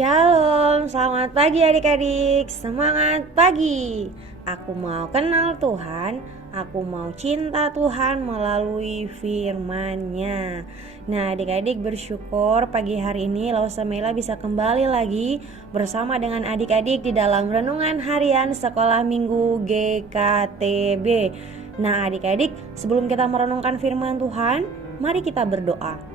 Shalom, selamat pagi adik-adik, semangat pagi. Aku mau kenal Tuhan, aku mau cinta Tuhan melalui firman-Nya. Nah adik-adik bersyukur pagi hari ini Lausa Mela bisa kembali lagi bersama dengan adik-adik di dalam Renungan Harian Sekolah Minggu GKTB. Nah adik-adik, sebelum kita merenungkan firman Tuhan, mari kita berdoa.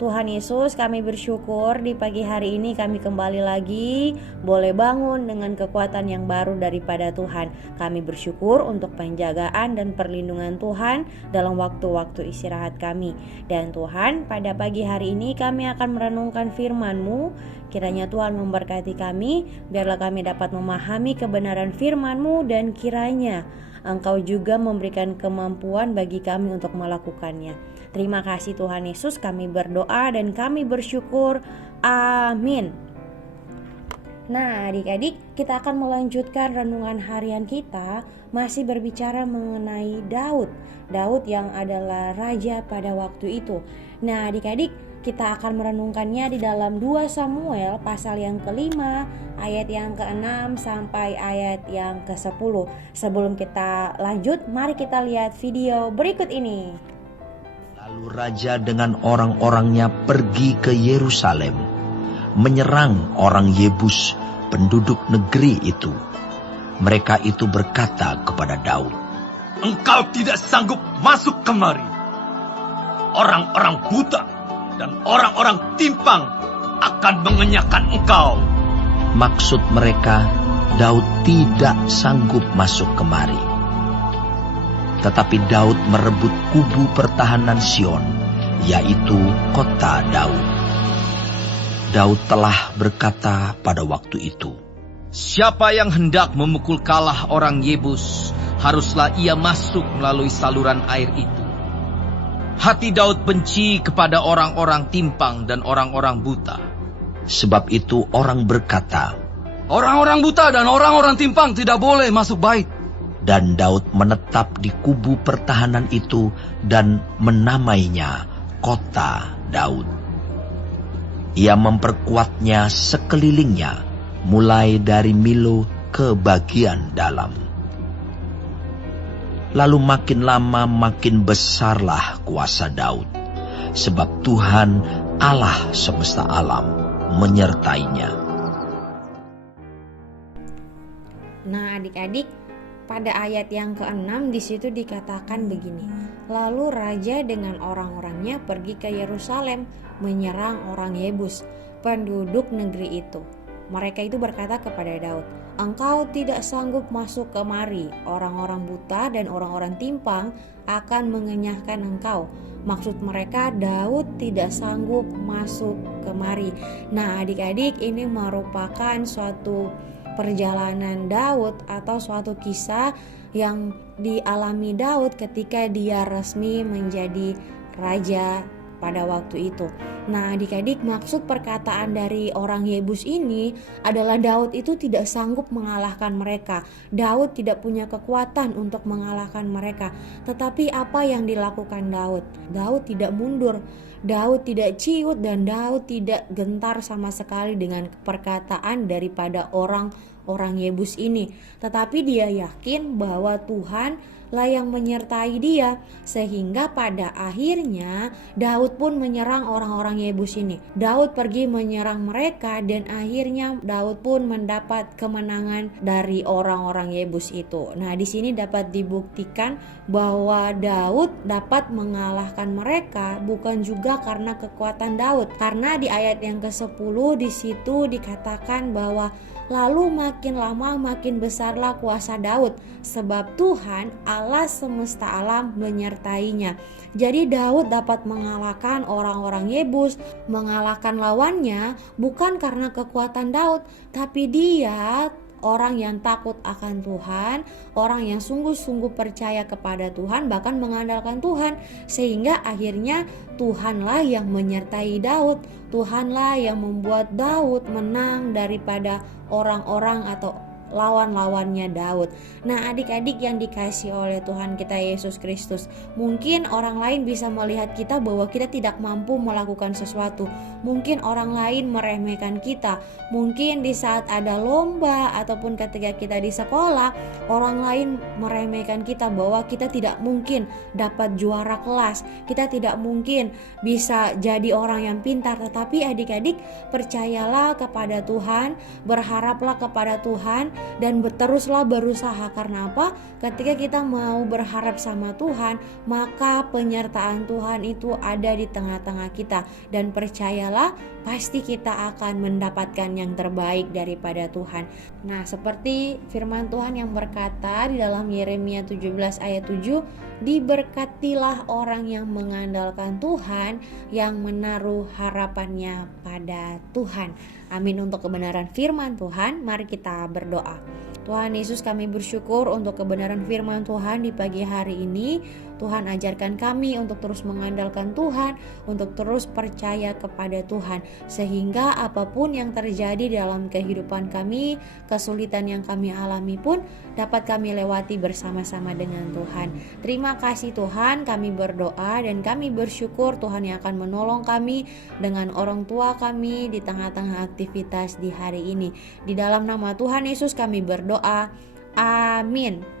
Tuhan Yesus, kami bersyukur di pagi hari ini kami kembali lagi boleh bangun dengan kekuatan yang baru daripada Tuhan. Kami bersyukur untuk penjagaan dan perlindungan Tuhan dalam waktu-waktu istirahat kami. Dan Tuhan, pada pagi hari ini kami akan merenungkan firman-Mu. Kiranya Tuhan memberkati kami, biarlah kami dapat memahami kebenaran firman-Mu dan kiranya Engkau juga memberikan kemampuan bagi kami untuk melakukannya. Terima kasih Tuhan Yesus, kami berdoa dan kami bersyukur. Amin. Nah adik-adik, kita akan melanjutkan renungan harian kita, masih berbicara mengenai Daud. Daud yang adalah raja pada waktu itu. Nah adik-adik, kita akan merenungkannya di dalam 2 Samuel pasal yang ke-5 ayat yang ke-6 sampai ayat yang ke-10. Sebelum kita lanjut, mari kita lihat video berikut ini. Lalu raja dengan orang-orangnya pergi ke Yerusalem, menyerang orang Yebus, penduduk negeri itu. Mereka itu berkata kepada Daud, "Engkau tidak sanggup masuk kemari. Orang-orang buta dan orang-orang timpang akan mengenyahkan engkau." Maksud mereka, Daud tidak sanggup masuk kemari. Tetapi Daud merebut kubu pertahanan Sion, yaitu kota Daud. Daud telah berkata pada waktu itu, "Siapa yang hendak memukul kalah orang Yebus, haruslah ia masuk melalui saluran air itu." Hati Daud benci kepada orang-orang timpang dan orang-orang buta. Sebab itu orang berkata, Orang-orang buta dan orang-orang timpang tidak boleh masuk bait. dan Daud menetap di kubu pertahanan itu dan menamainya kota Daud. Ia memperkuatnya sekelilingnya, mulai dari Milo ke bagian dalam. Lalu makin lama makin besarlah kuasa Daud, sebab Tuhan Allah semesta alam menyertainya. Nah adik-adik, pada ayat yang ke-6 di situ dikatakan begini. Lalu raja dengan orang-orangnya pergi ke Yerusalem menyerang orang Yebus, penduduk negeri itu. Mereka itu berkata kepada Daud, "Engkau tidak sanggup masuk kemari. Orang-orang buta dan orang-orang timpang akan mengenyahkan engkau." Maksud mereka, Daud tidak sanggup masuk kemari. Nah adik-adik, ini merupakan suatu perjalanan Daud atau suatu kisah yang dialami Daud ketika dia resmi menjadi raja pada waktu itu. Nah adik-adik, maksud perkataan dari orang Yebus ini adalah Daud itu tidak sanggup mengalahkan mereka. Daud tidak punya kekuatan untuk mengalahkan mereka. Tetapi apa yang dilakukan Daud? Daud tidak mundur, Daud tidak ciut, dan Daud tidak gentar sama sekali dengan perkataan daripada orang Yebus ini. Tetapi dia yakin bahwa Tuhan lah yang menyertai dia, sehingga pada akhirnya Daud pun menyerang orang-orang Yebus ini. Daud pergi menyerang mereka dan akhirnya Daud pun mendapat kemenangan dari orang-orang Yebus itu. Nah, di sini dapat dibuktikan bahwa Daud dapat mengalahkan mereka bukan juga karena kekuatan Daud. Karena di ayat yang ke-10 di situ dikatakan bahwa lalu makin lama makin besarlah kuasa Daud, sebab Tuhan Allah semesta alam menyertainya. Jadi Daud dapat mengalahkan orang-orang Yebus, mengalahkan lawannya bukan karena kekuatan Daud, tapi dia orang yang takut akan Tuhan, orang yang sungguh-sungguh percaya kepada Tuhan, bahkan mengandalkan Tuhan, sehingga akhirnya Tuhanlah yang menyertai Daud. Tuhanlah yang membuat Daud menang daripada orang-orang atau lawan-lawannya Daud. Nah, adik-adik yang dikasihi oleh Tuhan kita Yesus Kristus, mungkin orang lain bisa melihat kita bahwa kita tidak mampu melakukan sesuatu. Mungkin orang lain meremehkan kita. Mungkin di saat ada lomba ataupun ketika kita di sekolah, orang lain meremehkan kita bahwa kita tidak mungkin dapat juara kelas, kita tidak mungkin bisa jadi orang yang pintar. Tetapi adik-adik, percayalah kepada Tuhan, berharaplah kepada Tuhan, dan teruslah berusaha. Karena apa? Ketika kita mau berharap sama Tuhan, maka penyertaan Tuhan itu ada di tengah-tengah kita, dan percayalah pasti kita akan mendapatkan yang terbaik daripada Tuhan. Nah, seperti firman Tuhan yang berkata di dalam Yeremia 17 ayat 7, diberkatilah orang yang mengandalkan Tuhan, yang menaruh harapannya pada Tuhan. Amin. Untuk kebenaran firman Tuhan, mari kita berdoa. Tuhan Yesus, kami bersyukur untuk kebenaran firman Tuhan di pagi hari ini. Tuhan, ajarkan kami untuk terus mengandalkan Tuhan, untuk terus percaya kepada Tuhan, sehingga apapun yang terjadi dalam kehidupan kami, kesulitan yang kami alami pun dapat kami lewati bersama-sama dengan Tuhan. Terima kasih Tuhan, kami berdoa dan kami bersyukur Tuhan yang akan menolong kami dengan orang tua kami di tengah-tengah aktivitas di hari ini. Di dalam nama Tuhan Yesus kami berdoa. Amin.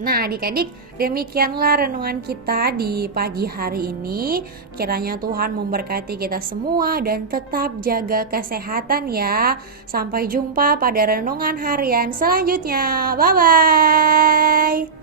Nah, adik-adik, demikianlah renungan kita di pagi hari ini. Kiranya Tuhan memberkati kita semua dan tetap jaga kesehatan ya. Sampai jumpa pada renungan harian selanjutnya. Bye-bye.